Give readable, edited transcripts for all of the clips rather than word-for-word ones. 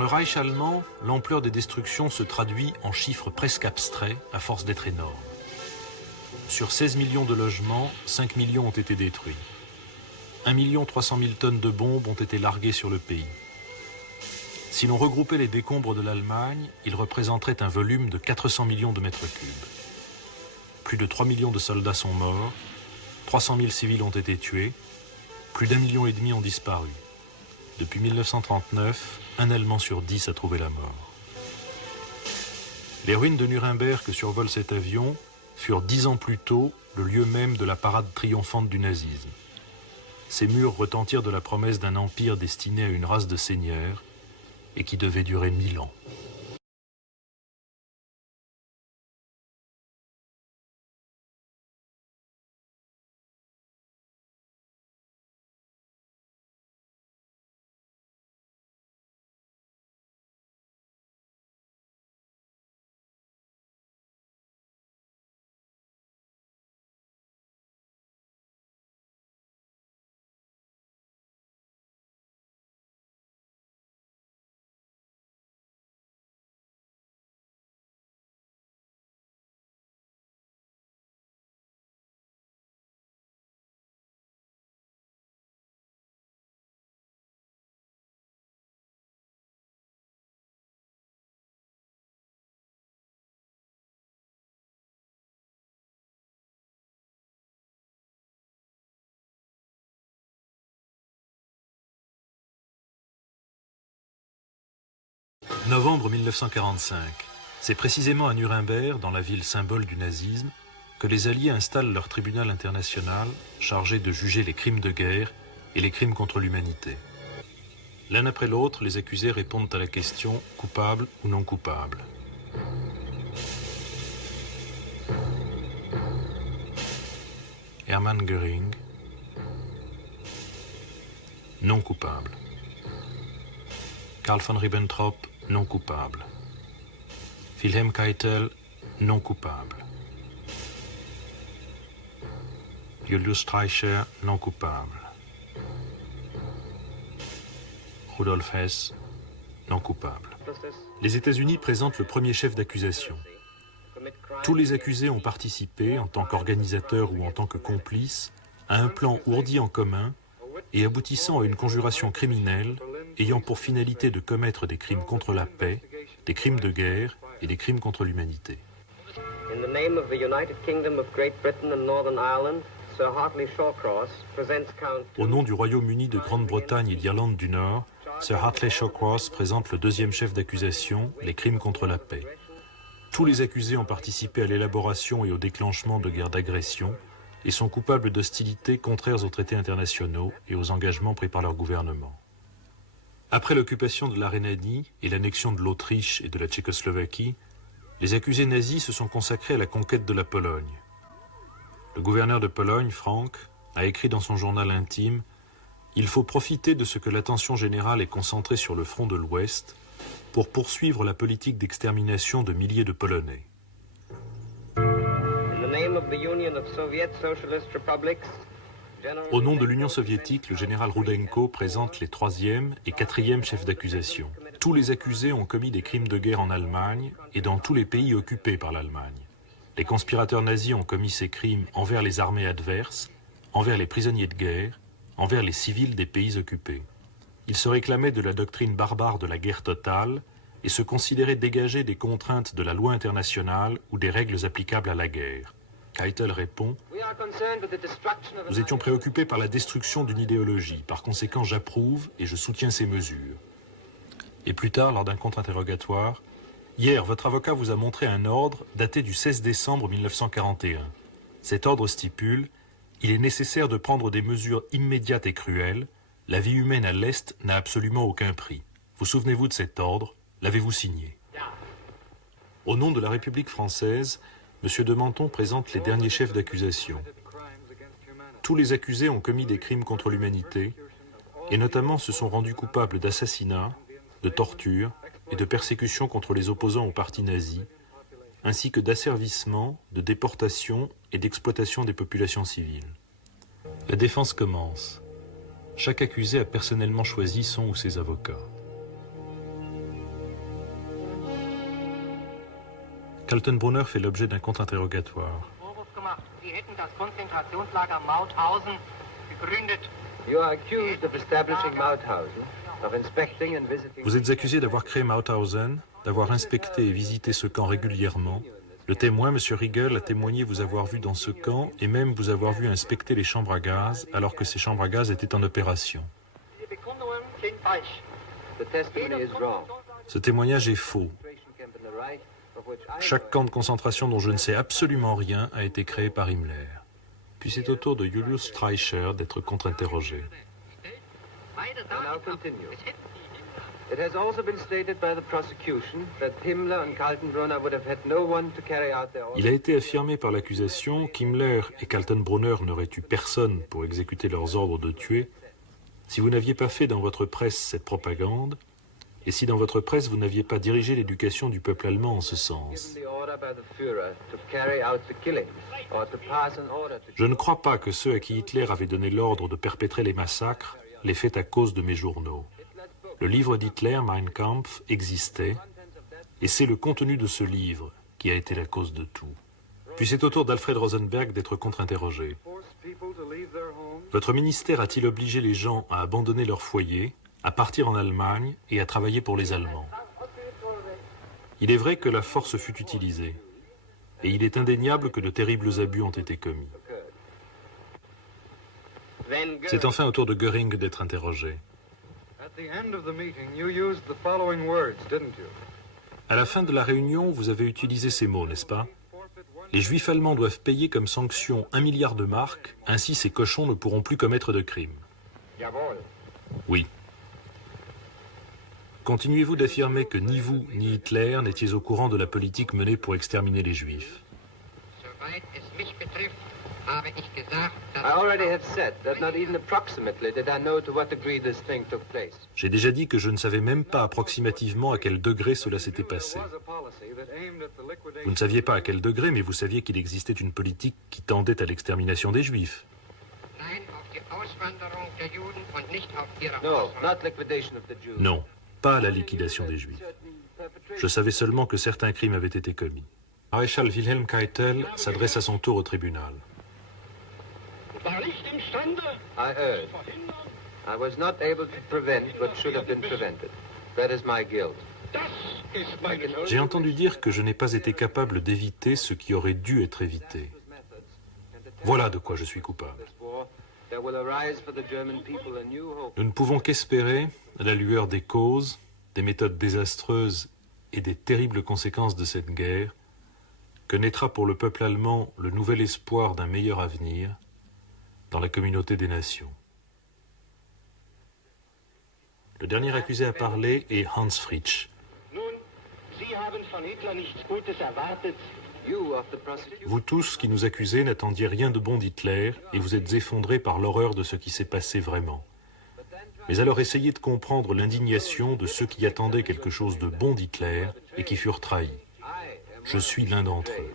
le Reich allemand, l'ampleur des destructions se traduit en chiffres presque abstraits à force d'être énormes. Sur 16 millions de logements, 5 millions ont été détruits. 1 300 000 tonnes de bombes ont été larguées sur le pays. Si l'on regroupait les décombres de l'Allemagne, ils représenteraient un volume de 400 millions de mètres cubes. Plus de 3 millions de soldats sont morts, 300 000 civils ont été tués, plus d'1,5 million ont disparu. Depuis 1939, un Allemand sur 10 a trouvé la mort. Les ruines de Nuremberg que survole cet avion furent 10 ans plus tôt le lieu même de la parade triomphante du nazisme. Ces murs retentirent de la promesse d'un empire destiné à une race de seigneurs et qui devait durer 1000 ans. Novembre 1945. C'est précisément à Nuremberg, dans la ville symbole du nazisme, que les Alliés installent leur tribunal international chargé de juger les crimes de guerre et les crimes contre l'humanité. L'un après l'autre, les accusés répondent à la question « coupable ou non coupable ». Hermann Göring, non coupable. Karl von Ribbentrop, non coupable. Wilhelm Keitel, non coupable. Julius Streicher, non coupable. Rudolf Hess, non coupable. Les États-Unis présentent le premier chef d'accusation. Tous les accusés ont participé, en tant qu'organisateurs ou en tant que complices, à un plan ourdi en commun et aboutissant à une conjuration criminelle ayant pour finalité de commettre des crimes contre la paix, des crimes de guerre et des crimes contre l'humanité. Au nom du Royaume-Uni de Grande-Bretagne et d'Irlande du Nord, Sir Hartley Shawcross présente le deuxième chef d'accusation, les crimes contre la paix. Tous les accusés ont participé à l'élaboration et au déclenchement de guerres d'agression et sont coupables d'hostilités contraires aux traités internationaux et aux engagements pris par leur gouvernement. Après l'occupation de la Rhénanie et l'annexion de l'Autriche et de la Tchécoslovaquie, les accusés nazis se sont consacrés à la conquête de la Pologne. Le gouverneur de Pologne, Frank, a écrit dans son journal intime « Il faut profiter de ce que l'attention générale est concentrée sur le front de l'Ouest pour poursuivre la politique d'extermination de milliers de Polonais. » Au nom de l'Union soviétique, le général Roudenko présente les 3e et 4e chefs d'accusation. Tous les accusés ont commis des crimes de guerre en Allemagne et dans tous les pays occupés par l'Allemagne. Les conspirateurs nazis ont commis ces crimes envers les armées adverses, envers les prisonniers de guerre, envers les civils des pays occupés. Ils se réclamaient de la doctrine barbare de la guerre totale et se considéraient dégagés des contraintes de la loi internationale ou des règles applicables à la guerre. Keitel répond « Nous étions préoccupés par la destruction d'une idéologie. Par conséquent, j'approuve et je soutiens ces mesures. » Et plus tard, lors d'un contre-interrogatoire, « Hier, votre avocat vous a montré un ordre daté du 16 décembre 1941. Cet ordre stipule « Il est nécessaire de prendre des mesures immédiates et cruelles. La vie humaine à l'Est n'a absolument aucun prix. Vous souvenez-vous de cet ordre? L'avez-vous signé ?» Au nom de la République française, M. de Menthon présente les derniers chefs d'accusation. Tous les accusés ont commis des crimes contre l'humanité et notamment se sont rendus coupables d'assassinat, de torture et de persécution contre les opposants au parti nazi, ainsi que d'asservissement, de déportation et d'exploitation des populations civiles. La défense commence. Chaque accusé a personnellement choisi son ou ses avocats. Kaltenbrunner fait l'objet d'un contre-interrogatoire. Vous êtes accusé d'avoir créé Mauthausen, d'avoir inspecté et visité ce camp régulièrement. Le témoin, M. Riegel, a témoigné vous avoir vu dans ce camp et même vous avoir vu inspecter les chambres à gaz alors que ces chambres à gaz étaient en opération. Ce témoignage est faux. Chaque camp de concentration dont je ne sais absolument rien a été créé par Himmler. Puis c'est au tour de Julius Streicher d'être contre-interrogé. It has also been stated by the prosecution that Himmler and Kaltenbrunner would have had no one to carry out their orders. Il a été affirmé par l'accusation qu'Himmler et Kaltenbrunner n'auraient eu personne pour exécuter leurs ordres de tuer si vous n'aviez pas fait dans votre presse cette propagande et si dans votre presse vous n'aviez pas dirigé l'éducation du peuple allemand en ce sens. Je ne crois pas que ceux à qui Hitler avait donné l'ordre de perpétrer les massacres l'aient fait à cause de mes journaux. Le livre d'Hitler, Mein Kampf, existait, et c'est le contenu de ce livre qui a été la cause de tout. Puis c'est au tour d'Alfred Rosenberg d'être contre-interrogé. Votre ministère a-t-il obligé les gens à abandonner leur foyer, à partir en Allemagne et à travailler pour les Allemands? Il est vrai que la force fut utilisée, et il est indéniable que de terribles abus ont été commis. C'est enfin au tour de Göring d'être interrogé. À la fin de la réunion, vous avez utilisé ces mots, n'est-ce pas? Les Juifs allemands doivent payer comme sanction 1 milliard de marks, ainsi ces cochons ne pourront plus commettre de crimes. Oui. Continuez-vous d'affirmer que ni vous ni Hitler n'étiez au courant de la politique menée pour exterminer les Juifs? J'ai déjà dit que je ne savais même pas approximativement à quel degré cela s'était passé. Vous ne saviez pas à quel degré, mais vous saviez qu'il existait une politique qui tendait à l'extermination des Juifs. Non, pas à la liquidation des Juifs. Je savais seulement que certains crimes avaient été commis. Maréchal Wilhelm Keitel s'adresse à son tour au tribunal. I erred. I was not able to prevent what should have been prevented. That is my guilt. J'ai entendu dire que je n'ai pas été capable d'éviter ce qui aurait dû être évité. Voilà de quoi je suis coupable. Nous ne pouvons qu'espérer, à la lueur des causes, des méthodes désastreuses et des terribles conséquences de cette guerre, que naîtra pour le peuple allemand le nouvel espoir d'un meilleur avenir dans la communauté des nations. Le dernier accusé à parler est Hans Fritsch. Vous tous qui nous accusez n'attendiez rien de bon d'Hitler et vous êtes effondrés par l'horreur de ce qui s'est passé vraiment. Mais alors essayez de comprendre l'indignation de ceux qui attendaient quelque chose de bon d'Hitler et qui furent trahis. Je suis l'un d'entre eux.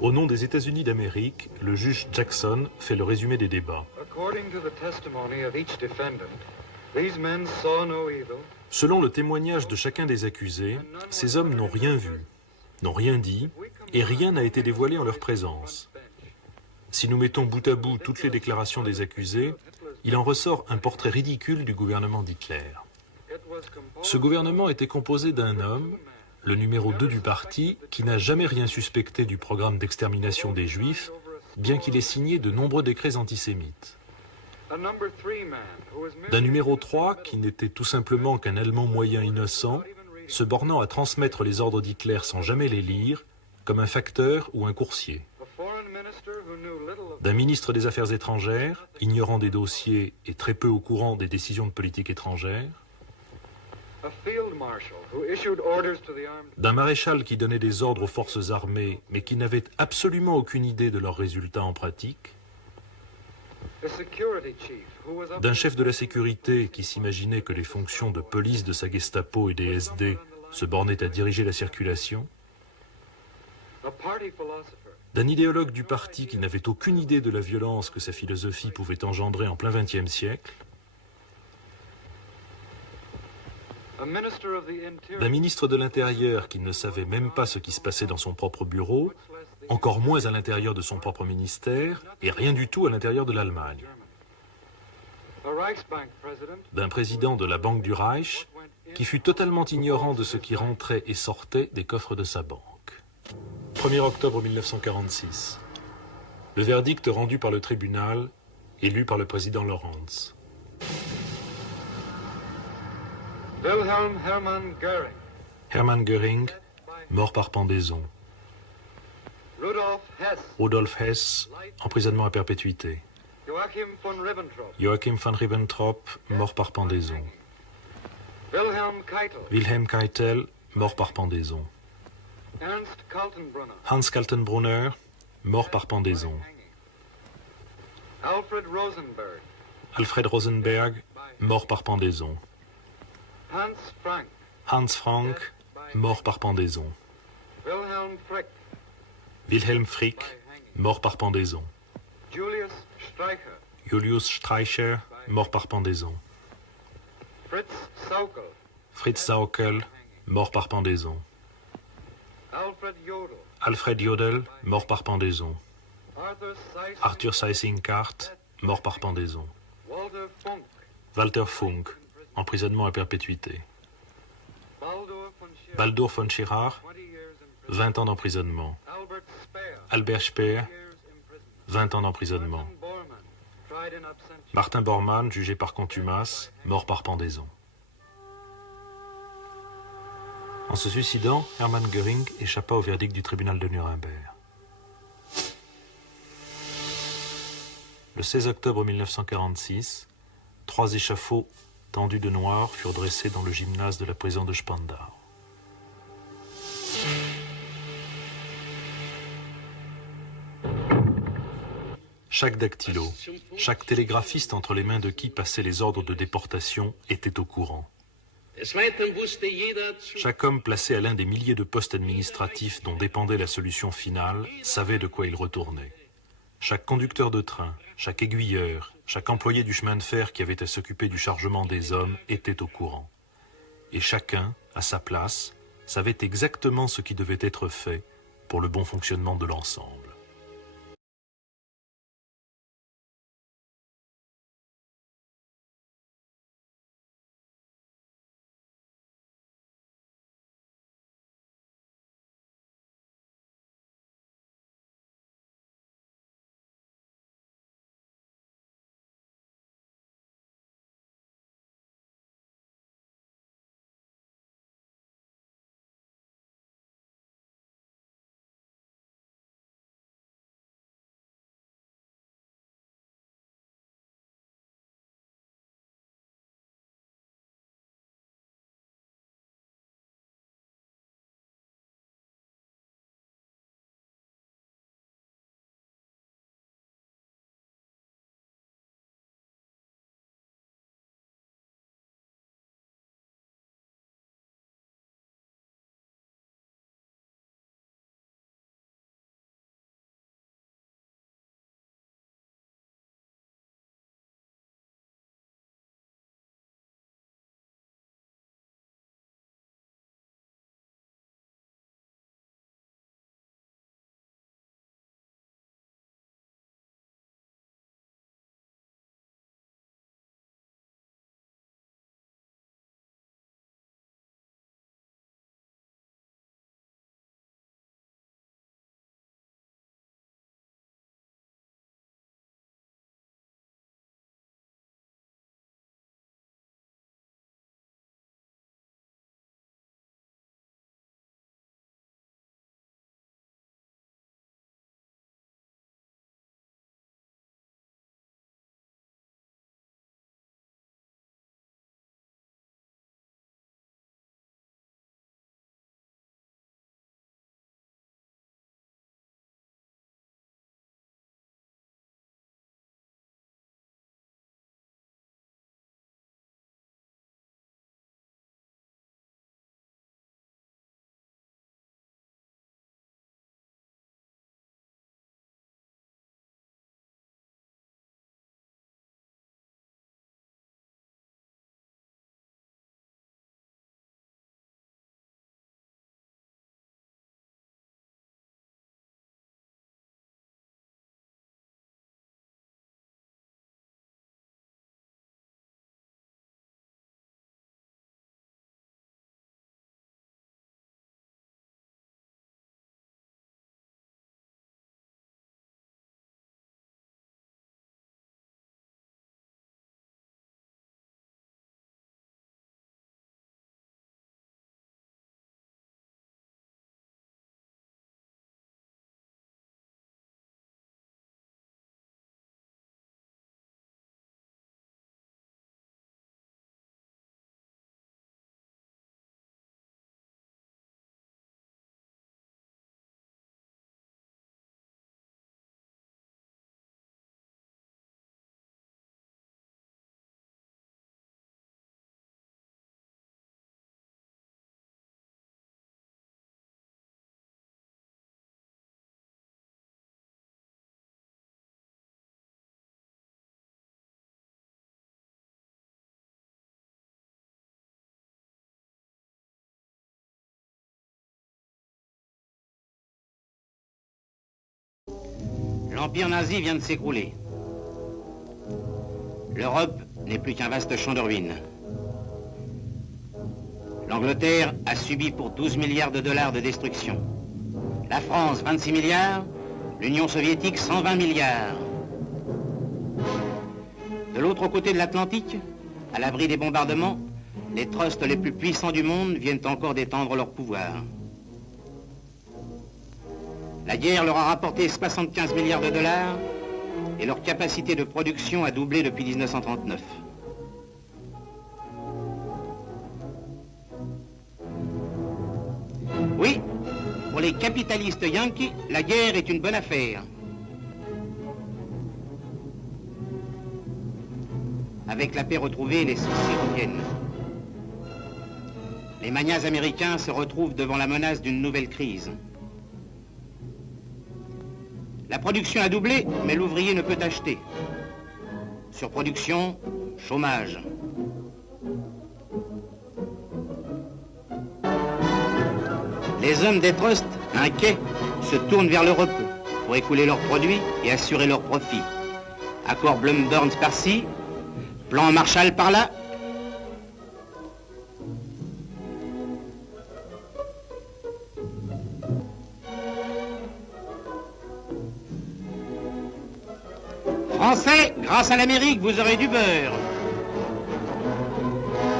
Au nom des États-Unis d'Amérique, le juge Jackson fait le résumé des débats. Selon le témoignage de chacun des accusés, ces hommes n'ont rien vu, n'ont rien dit, et rien n'a été dévoilé en leur présence. Si nous mettons bout à bout toutes les déclarations des accusés, il en ressort un portrait ridicule du gouvernement d'Hitler. Ce gouvernement était composé d'un homme, le numéro 2 du parti, qui n'a jamais rien suspecté du programme d'extermination des Juifs, bien qu'il ait signé de nombreux décrets antisémites. D'un numéro 3, qui n'était tout simplement qu'un Allemand moyen innocent, se bornant à transmettre les ordres d'Hitler sans jamais les lire, comme un facteur ou un coursier. d'un ministre des Affaires étrangères, ignorant des dossiers et très peu au courant des décisions de politique étrangère, d'un maréchal qui donnait des ordres aux forces armées, mais qui n'avait absolument aucune idée de leurs résultats en pratique, d'un chef de la sécurité qui s'imaginait que les fonctions de police de sa Gestapo et des SD se bornaient à diriger la circulation, d'un idéologue du parti qui n'avait aucune idée de la violence que sa philosophie pouvait engendrer en plein XXe siècle, d'un ministre de l'Intérieur qui ne savait même pas ce qui se passait dans son propre bureau, encore moins à l'intérieur de son propre ministère, et rien du tout à l'intérieur de l'Allemagne, d'un président de la Banque du Reich qui fut totalement ignorant de ce qui rentrait et sortait des coffres de sa banque. 1er octobre 1946. Le verdict rendu par le tribunal et lu par le président Lawrence. Wilhelm Hermann Göring. Hermann Göring, mort par pendaison. Rudolf Hess, emprisonnement à perpétuité. Joachim von Ribbentrop, mort par pendaison. Wilhelm Keitel, mort par pendaison. Hans Kaltenbrunner, mort par pendaison. Alfred Rosenberg, mort par pendaison. Hans Frank, mort par pendaison. Wilhelm Frick, mort par pendaison. Julius Streicher, mort par pendaison. Fritz Sauckel, mort par pendaison. Alfred Jodl, mort par pendaison. Arthur Seyss-Inquart, mort par pendaison. Walter Funk, emprisonnement à perpétuité. Baldur von Schirach, 20 ans d'emprisonnement. Albert Speer, 20 ans d'emprisonnement. Martin Bormann, jugé par contumace, mort par pendaison. En se suicidant, Hermann Göring échappa au verdict du tribunal de Nuremberg. Le 16 octobre 1946, 3 échafauds tendus de noir furent dressés dans le gymnase de la prison de Spandau. Chaque dactylo, chaque télégraphiste entre les mains de qui passaient les ordres de déportation était au courant. Chaque homme placé à l'un des milliers de postes administratifs dont dépendait la solution finale savait de quoi il retournait. Chaque conducteur de train, chaque aiguilleur, chaque employé du chemin de fer qui avait à s'occuper du chargement des hommes était au courant. Et chacun, à sa place, savait exactement ce qui devait être fait pour le bon fonctionnement de l'ensemble. L'empire nazi vient de s'écrouler. L'Europe n'est plus qu'un vaste champ de ruines. L'Angleterre a subi pour 12 milliards de dollars de destruction. La France, 26 milliards. L'Union soviétique, 120 milliards. De l'autre côté de l'Atlantique, à l'abri des bombardements, les trusts les plus puissants du monde viennent encore d'étendre leur pouvoir. La guerre leur a rapporté 75 milliards de dollars et leur capacité de production a doublé depuis 1939. Oui, pour les capitalistes yankees, la guerre est une bonne affaire. Avec la paix retrouvée, les soucis reviennent. Les magnats américains se retrouvent devant la menace d'une nouvelle crise. La production a doublé, mais l'ouvrier ne peut acheter. Surproduction, chômage. Les hommes des trusts, inquiets, se tournent vers l'Europe pour écouler leurs produits et assurer leurs profits. Accord Blum-Burns par-ci, plan Marshall par-là. Français, grâce à l'Amérique, vous aurez du beurre.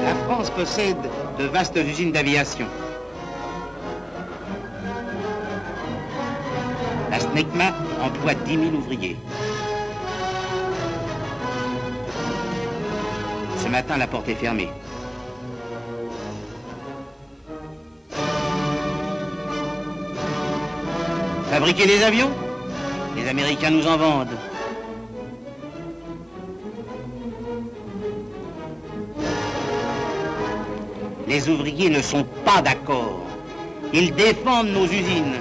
La France possède de vastes usines d'aviation. La SNECMA emploie 10 000 ouvriers. Ce matin, la porte est fermée. Fabriquer des avions? Les Américains nous en vendent. Les ouvriers ne sont pas d'accord. Ils défendent nos usines.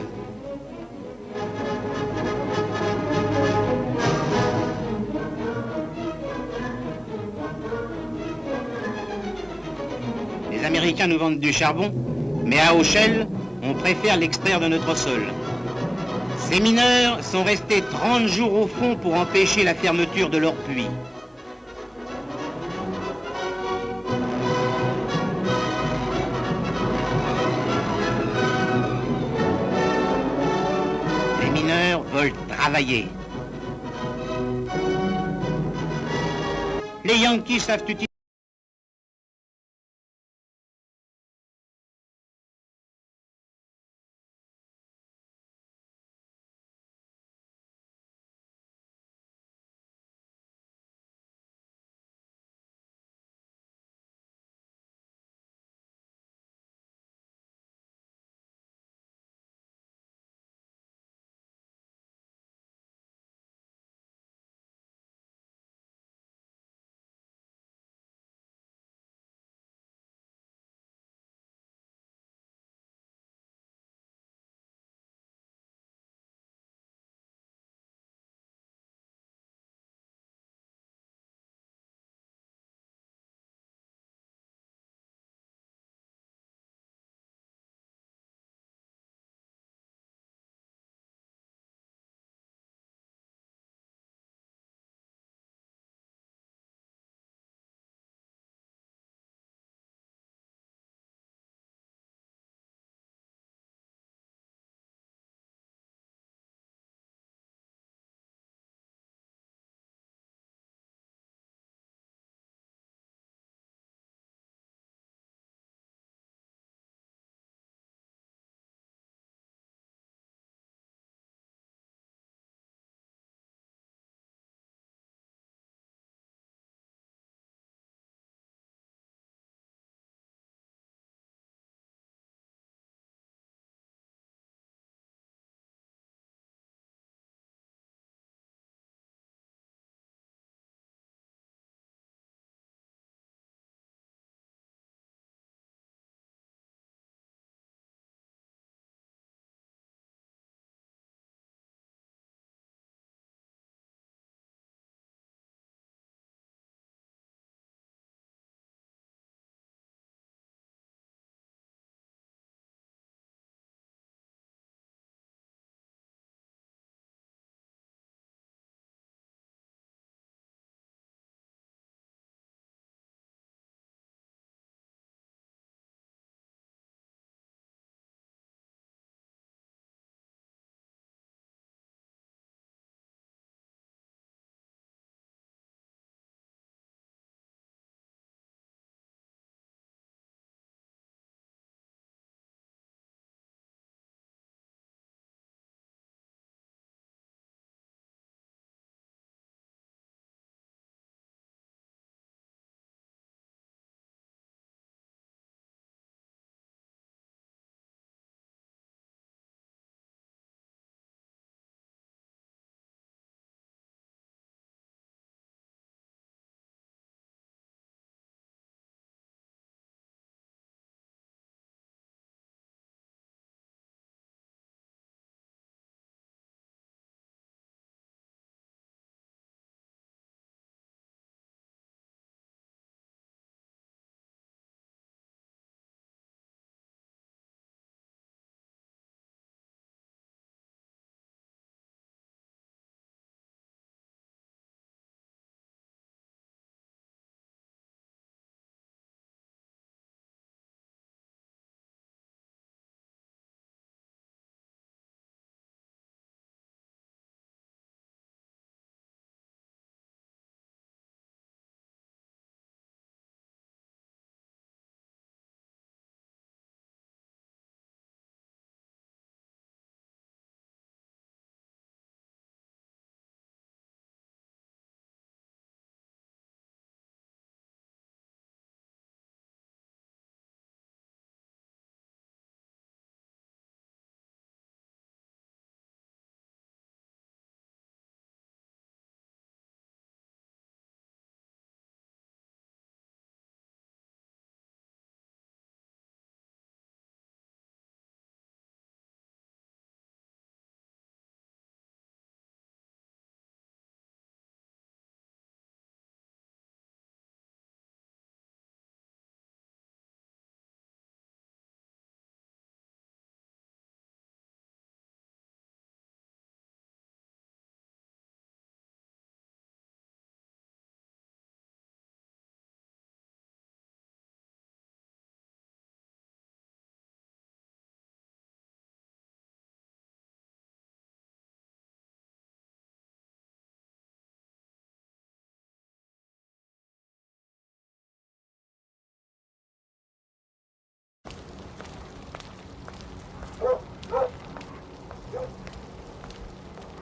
Les Américains nous vendent du charbon, mais à Auchel, on préfère l'extraire de notre sol. Ces mineurs sont restés 30 jours au fond pour empêcher la fermeture de leurs puits. Les mineurs veulent travailler. Les Yankees savent utiliser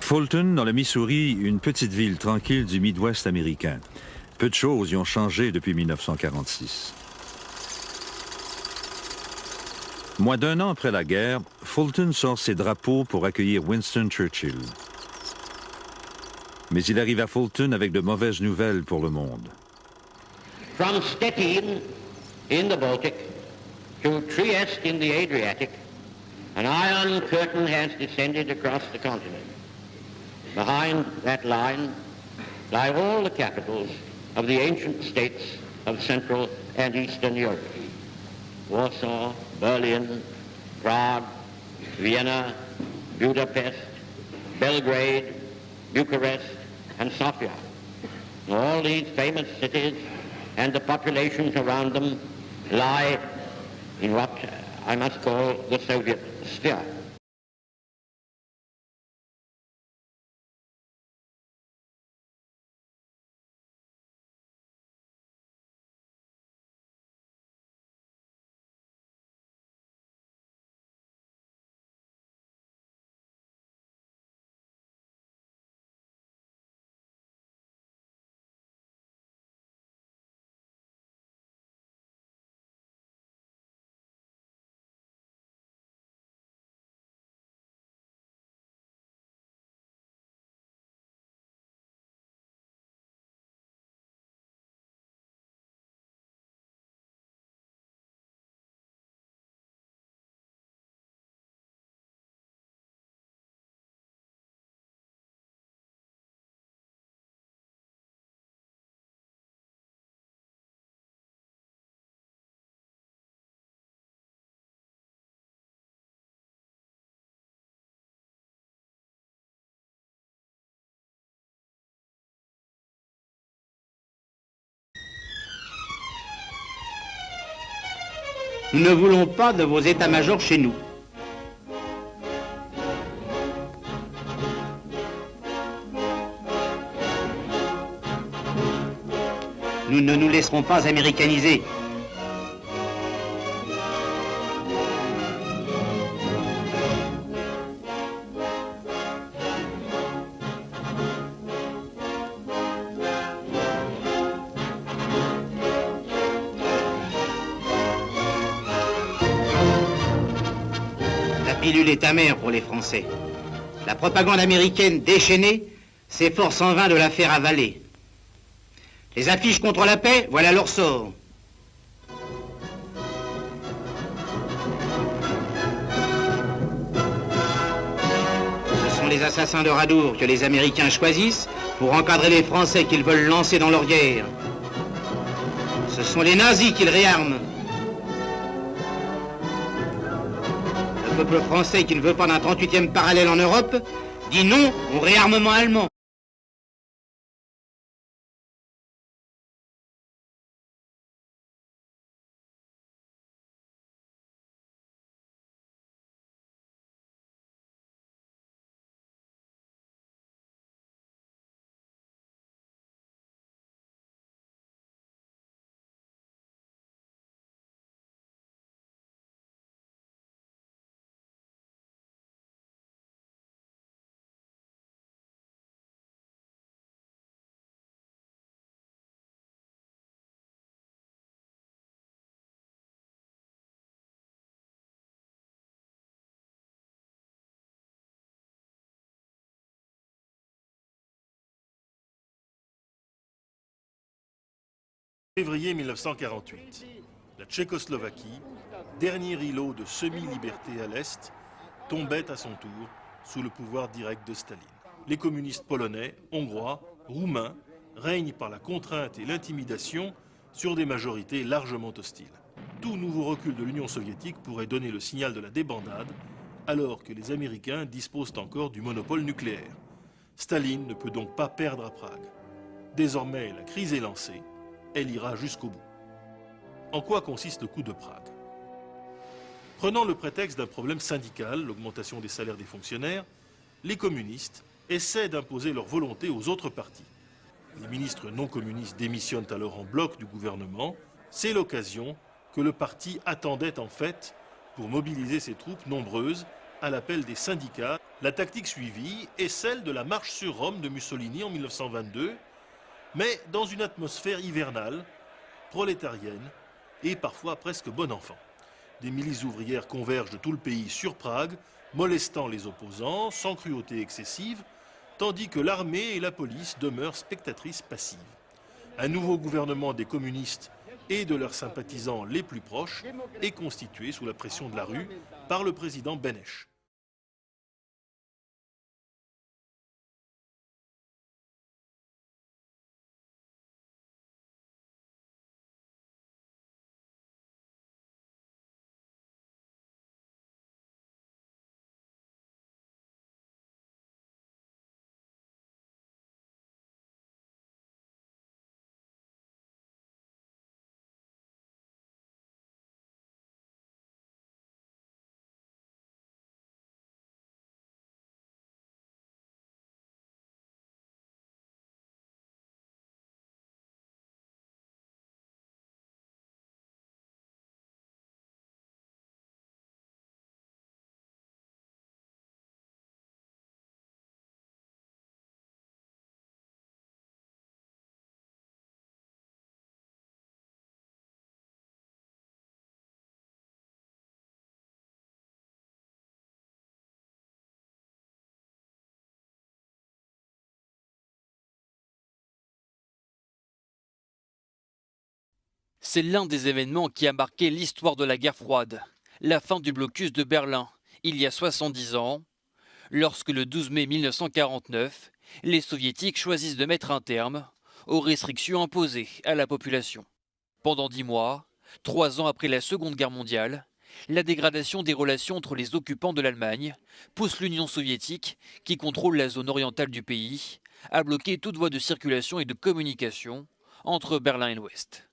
Fulton, dans le Missouri, une petite ville tranquille du Midwest américain. Peu de choses y ont changé depuis 1946. Moins d'un an après la guerre, Fulton sort ses drapeaux pour accueillir Winston Churchill. Mais il arrive à Fulton avec de mauvaises nouvelles pour le monde. From Stettin in the Baltic to Trieste in the Adriatic, an iron curtain has descended across the continent. Behind that line lie all the capitals of the ancient states of Central and Eastern Europe. Warsaw, Berlin, Prague, Vienna, Budapest, Belgrade, Bucharest, and Sofia. All these famous cities and the populations around them lie in what I must call the Soviet sphere. Nous ne voulons pas de vos états-majors chez nous. Nous ne nous laisserons pas américaniser. La pilule est amère pour les Français. La propagande américaine déchaînée s'efforce en vain de la faire avaler. Les affiches contre la paix, voilà leur sort. Ce sont les assassins de Radour que les Américains choisissent pour encadrer les Français qu'ils veulent lancer dans leur guerre. Ce sont les nazis qu'ils réarment. Le peuple français qui ne veut pas d'un 38e parallèle en Europe dit non au réarmement allemand. Février 1948, la Tchécoslovaquie, dernier îlot de semi-liberté à l'Est, tombait à son tour sous le pouvoir direct de Staline. Les communistes polonais, hongrois, roumains règnent par la contrainte et l'intimidation sur des majorités largement hostiles. Tout nouveau recul de l'Union soviétique pourrait donner le signal de la débandade, alors que les Américains disposent encore du monopole nucléaire. Staline ne peut donc pas perdre à Prague. Désormais, la crise est lancée. Elle ira jusqu'au bout. En quoi consiste le coup de Prague? Prenant le prétexte d'un problème syndical, l'augmentation des salaires des fonctionnaires, les communistes essaient d'imposer leur volonté aux autres partis. Les ministres non communistes démissionnent alors en bloc du gouvernement. C'est l'occasion que le parti attendait en fait pour mobiliser ses troupes nombreuses à l'appel des syndicats. La tactique suivie est celle de la marche sur Rome de Mussolini en 1922, mais dans une atmosphère hivernale, prolétarienne et parfois presque bon enfant. Des milices ouvrières convergent de tout le pays sur Prague, molestant les opposants sans cruauté excessive, tandis que l'armée et la police demeurent spectatrices passives. Un nouveau gouvernement des communistes et de leurs sympathisants les plus proches est constitué sous la pression de la rue par le président Beneš. C'est l'un des événements qui a marqué l'histoire de la guerre froide, la fin du blocus de Berlin, il y a 70 ans, lorsque le 12 mai 1949, les soviétiques choisissent de mettre un terme aux restrictions imposées à la population. Pendant 10 mois, 3 ans après la Seconde Guerre mondiale, la dégradation des relations entre les occupants de l'Allemagne pousse l'Union soviétique, qui contrôle la zone orientale du pays, à bloquer toute voie de circulation et de communication entre Berlin et l'Ouest.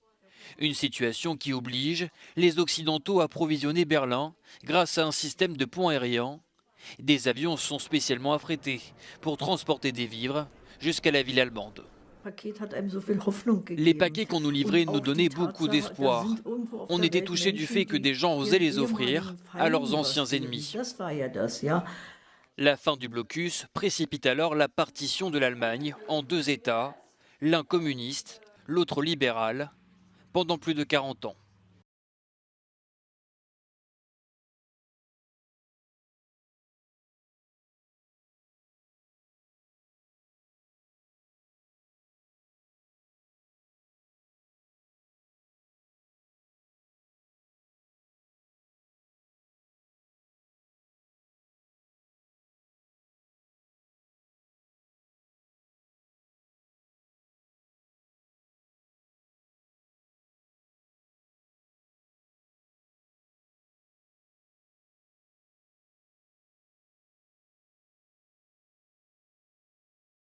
Une situation qui oblige les Occidentaux à approvisionner Berlin grâce à un système de ponts aériens. Des avions sont spécialement affrétés pour transporter des vivres jusqu'à la ville allemande. Les paquets qu'on nous livrait nous donnaient beaucoup d'espoir. On était touchés du fait que des gens osaient les offrir à leurs anciens ennemis. La fin du blocus précipite alors la partition de l'Allemagne en 2 États, l'un communiste, l'autre libéral, pendant plus de 40 ans.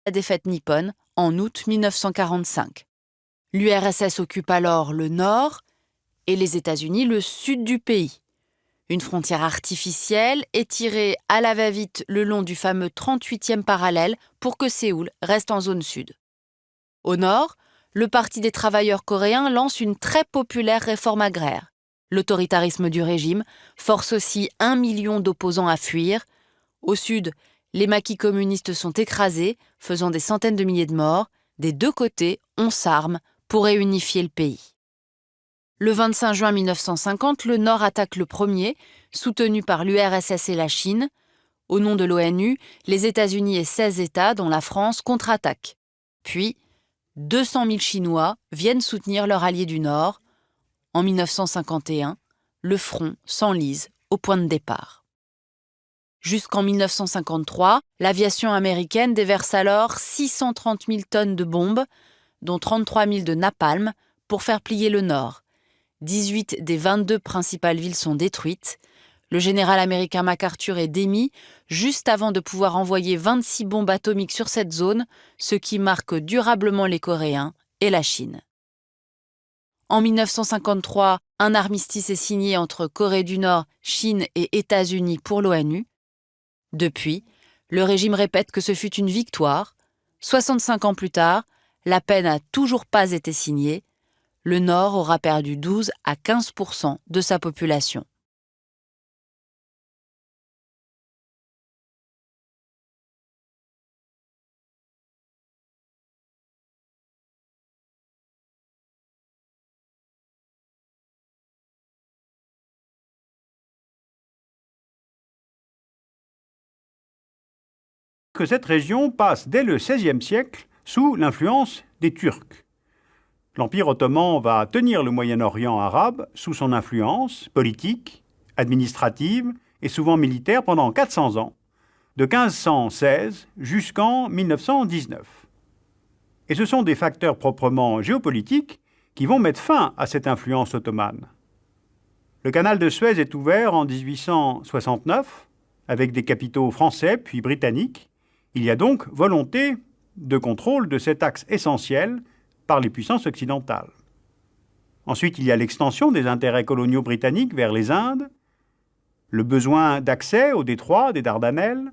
La défaite nippone en août 1945. L'URSS occupe alors le nord et les États-Unis le sud du pays. Une frontière artificielle est tirée à la va-vite le long du fameux 38e parallèle pour que Séoul reste en zone sud. Au nord, le Parti des travailleurs coréens lance une très populaire réforme agraire. L'autoritarisme du régime force aussi 1 million d'opposants à fuir. Au sud, les maquis communistes sont écrasés, faisant des centaines de milliers de morts. Des 2 côtés, on s'arme pour réunifier le pays. Le 25 juin 1950, le Nord attaque le premier, soutenu par l'URSS et la Chine. Au nom de l'ONU, les États-Unis et 16 États, dont la France, contre-attaquent. Puis, 200 000 Chinois viennent soutenir leur allié du Nord. En 1951, le front s'enlise au point de départ. Jusqu'en 1953, l'aviation américaine déverse alors 630 000 tonnes de bombes, dont 33 000 de napalm, pour faire plier le Nord. 18 des 22 principales villes sont détruites. Le général américain MacArthur est démis juste avant de pouvoir envoyer 26 bombes atomiques sur cette zone, ce qui marque durablement les Coréens et la Chine. En 1953, un armistice est signé entre Corée du Nord, Chine et États-Unis pour l'ONU. Depuis, le régime répète que ce fut une victoire. 65 ans plus tard, la paix n'a toujours pas été signée. Le Nord aura perdu 12 à 15% de sa population. que cette région passe dès le XVIe siècle sous l'influence des Turcs. L'Empire ottoman va tenir le Moyen-Orient arabe sous son influence politique, administrative et souvent militaire pendant 400 ans, de 1516 jusqu'en 1919. Et ce sont des facteurs proprement géopolitiques qui vont mettre fin à cette influence ottomane. Le canal de Suez est ouvert en 1869, avec des capitaux français puis britanniques. Il y a donc volonté de contrôle de cet axe essentiel par les puissances occidentales. Ensuite, il y a l'extension des intérêts coloniaux britanniques vers les Indes, le besoin d'accès au détroit des Dardanelles,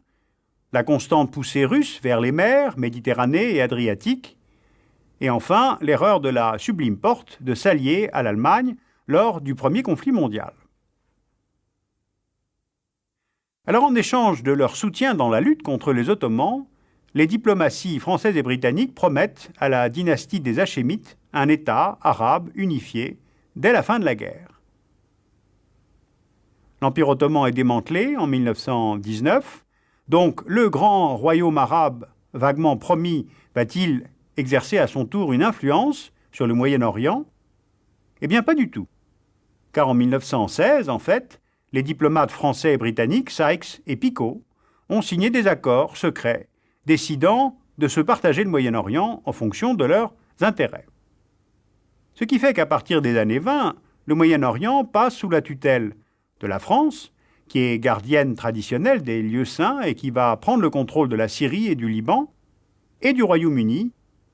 la constante poussée russe vers les mers, Méditerranée et Adriatique, et enfin l'erreur de la Sublime Porte de s'allier à l'Allemagne lors du premier conflit mondial. Alors, en échange de leur soutien dans la lutte contre les Ottomans, les diplomaties françaises et britanniques promettent à la dynastie des Hachémites un État arabe unifié dès la fin de la guerre. L'Empire ottoman est démantelé en 1919, donc le grand royaume arabe vaguement promis va-t-il exercer à son tour une influence sur le Moyen-Orient? Eh bien, pas du tout. Car en 1916, en fait, les diplomates français et britanniques, Sykes et Picot, ont signé des accords secrets décidant de se partager le Moyen-Orient en fonction de leurs intérêts. Ce qui fait qu'à partir des années 20, le Moyen-Orient passe sous la tutelle de la France, qui est gardienne traditionnelle des lieux saints et qui va prendre le contrôle de la Syrie et du Liban, et du Royaume-Uni,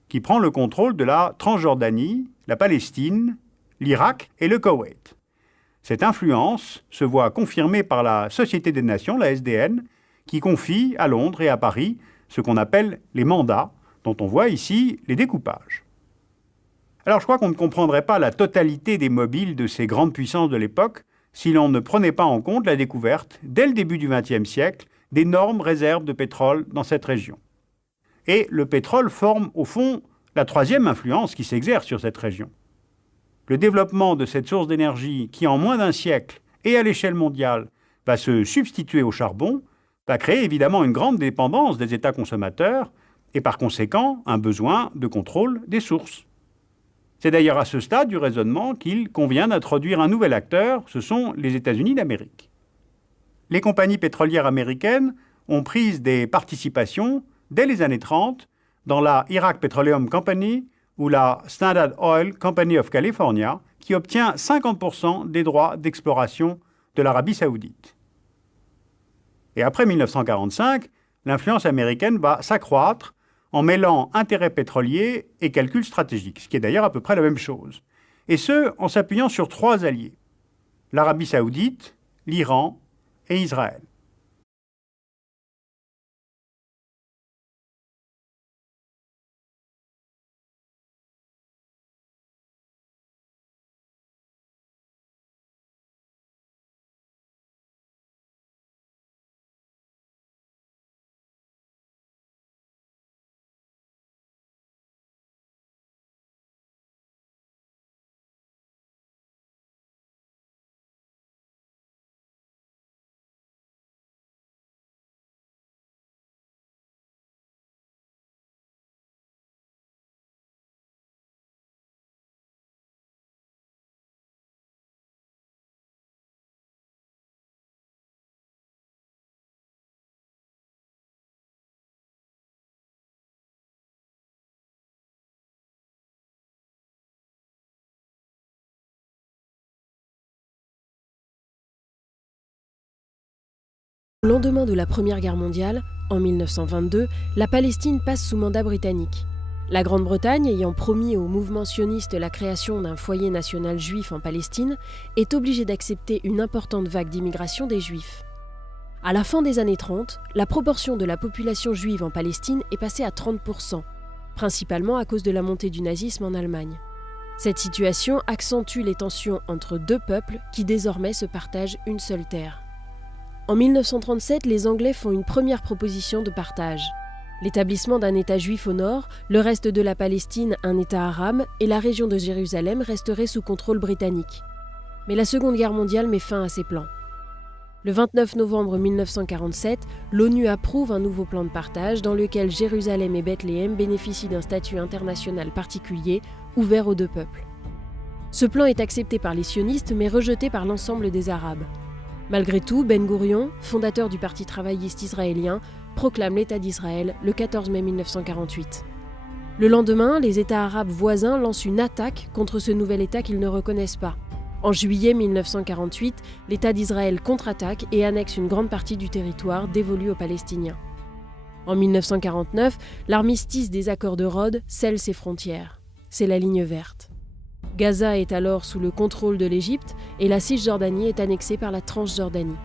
qui prend le contrôle de la Transjordanie, la Palestine, l'Irak et le Koweït. Cette influence se voit confirmée par la Société des Nations, la SDN, qui confie à Londres et à Paris ce qu'on appelle les mandats, dont on voit ici les découpages. Alors je crois qu'on ne comprendrait pas la totalité des mobiles de ces grandes puissances de l'époque si l'on ne prenait pas en compte la découverte, dès le début du XXe siècle, d'énormes réserves de pétrole dans cette région. Et le pétrole forme, au fond, la troisième influence qui s'exerce sur cette région. Le développement de cette source d'énergie qui, en moins d'un siècle et à l'échelle mondiale, va se substituer au charbon, va créer évidemment une grande dépendance des États consommateurs et par conséquent un besoin de contrôle des sources. C'est d'ailleurs à ce stade du raisonnement qu'il convient d'introduire un nouvel acteur, ce sont les États-Unis d'Amérique. Les compagnies pétrolières américaines ont pris des participations dès les années 30 dans la Iraq Petroleum Company ou la Standard Oil Company of California, qui obtient 50% des droits d'exploration de l'Arabie saoudite. Et après 1945, l'influence américaine va s'accroître en mêlant intérêts pétroliers et calculs stratégiques, ce qui est d'ailleurs à peu près la même chose. Et ce, en s'appuyant sur trois alliés, l'Arabie saoudite, l'Iran et Israël. Au lendemain de la Première Guerre mondiale, en 1922, la Palestine passe sous mandat britannique. La Grande-Bretagne, ayant promis au mouvement sioniste la création d'un foyer national juif en Palestine, est obligée d'accepter une importante vague d'immigration des Juifs. À la fin des années 30, la proportion de la population juive en Palestine est passée à 30%, principalement à cause de la montée du nazisme en Allemagne. Cette situation accentue les tensions entre deux peuples qui désormais se partagent une seule terre. En 1937, les Anglais font une première proposition de partage. L'établissement d'un État juif au nord, le reste de la Palestine un État arabe et la région de Jérusalem resteraient sous contrôle britannique. Mais la Seconde Guerre mondiale met fin à ces plans. Le 29 novembre 1947, l'ONU approuve un nouveau plan de partage dans lequel Jérusalem et Bethléem bénéficient d'un statut international particulier, ouvert aux deux peuples. Ce plan est accepté par les sionistes mais rejeté par l'ensemble des Arabes. Malgré tout, Ben Gourion, fondateur du Parti travailliste israélien, proclame l'État d'Israël le 14 mai 1948. Le lendemain, les États arabes voisins lancent une attaque contre ce nouvel État qu'ils ne reconnaissent pas. En juillet 1948, l'État d'Israël contre-attaque et annexe une grande partie du territoire dévolu aux Palestiniens. En 1949, l'armistice des accords de Rhodes scelle ses frontières. C'est la ligne verte. Gaza est alors sous le contrôle de l'Égypte et la Cisjordanie est annexée par la Transjordanie.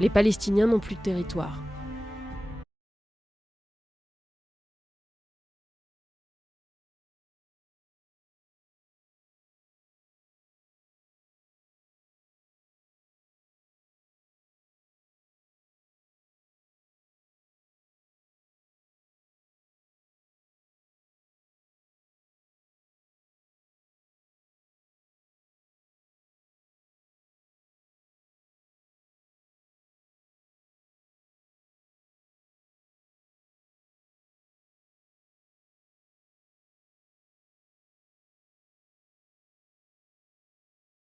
Les Palestiniens n'ont plus de territoire.